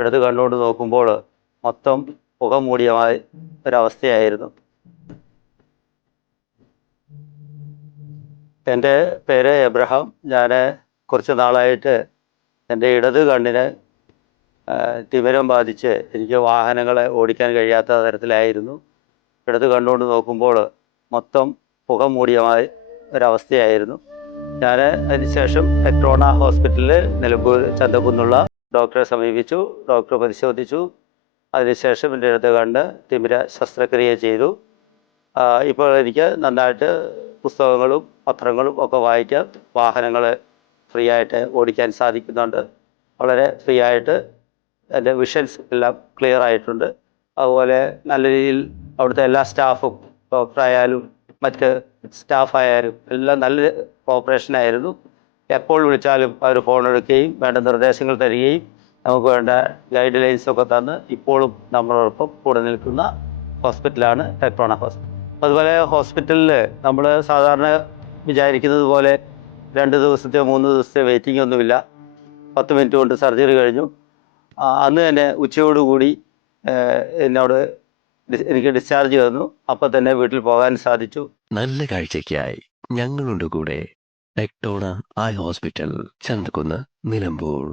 ഇടത് കണ്ണുകൊണ്ട് നോക്കുമ്പോൾ മൊത്തം പുക മൂടിയമായ ഒരവസ്ഥയായിരുന്നു. എൻ്റെ പേര് എബ്രഹാം. ഞാൻ കുറച്ച് നാളായിട്ട് എൻ്റെ ഇടത് കണ്ണിന് തിമിരം ബാധിച്ച് എനിക്ക് വാഹനങ്ങളെ ഓടിക്കാൻ കഴിയാത്ത തരത്തിലായിരുന്നു. ഇടത് കണ്ണുകൊണ്ട് നോക്കുമ്പോൾ മൊത്തം പുക മൂടിയമായ ഒരവസ്ഥയായിരുന്നു. ഞാൻ അതിനുശേഷം ടെക്ട്രോണ ഹോസ്പിറ്റലിൽ നിലമ്പൂർ ചന്തകുന്നുള്ള ഡോക്ടറെ സമീപിച്ചു. ഡോക്ടർ പരിശോധിച്ചു. അതിനുശേഷം എൻ്റെ ഇടത് കണ്ണ് തിമിര ശസ്ത്രക്രിയ ചെയ്തു. ഇപ്പോൾ എനിക്ക് നന്നായിട്ട് പുസ്തകങ്ങളും പത്രങ്ങളും ഒക്കെ വായിക്കാൻ, വാഹനങ്ങൾ ഫ്രീ ആയിട്ട് ഓടിക്കാൻ സാധിക്കുന്നുണ്ട്. വളരെ ഫ്രീ ആയിട്ട് എൻ്റെ വിഷൻസ് എല്ലാം ക്ലിയർ ആയിട്ടുണ്ട്. അതുപോലെ നല്ല രീതിയിൽ അവിടുത്തെ എല്ലാ സ്റ്റാഫും, ഡോക്ടറായാലും മറ്റ് സ്റ്റാഫായാലും എല്ലാം നല്ല കോപ്പറേഷനായിരുന്നു. എപ്പോൾ വിളിച്ചാലും അവർ ഫോൺ എടുക്കുകയും വേണ്ട നിർദ്ദേശങ്ങൾ തരികയും നമുക്ക് വേണ്ട ഗൈഡ് ലൈൻസൊക്കെ തന്ന് ഇപ്പോഴും നമ്മളോടൊപ്പം കൂടെ നിൽക്കുന്ന ഹോസ്പിറ്റലാണ് ടെക്ട്രോണ ഹോസ്പിറ്റൽ. അതുപോലെ ഹോസ്പിറ്റലിൽ നമ്മൾ സാധാരണ വിചാരിക്കുന്നത് പോലെ 2 ദിവസത്തെയോ 3 ദിവസത്തെയോ വെയിറ്റിംഗ് ഒന്നുമില്ല. 10 മിനിറ്റ് കൊണ്ട് സർജറി കഴിഞ്ഞു. അന്ന് തന്നെ ഉച്ചയോടുകൂടി എന്നോട് എനിക്ക് ഡിസ്ചാർജ് തന്നു. അപ്പം തന്നെ വീട്ടിൽ പോകാൻ സാധിച്ചു. നല്ല കാഴ്ചയ്ക്കായി ഞങ്ങളുണ്ട് കൂടെ. ടെക്ടോണ ഐ ഹോസ്പിറ്റൽ, ചന്തക്കുന്ന്, നിലമ്പൂർ.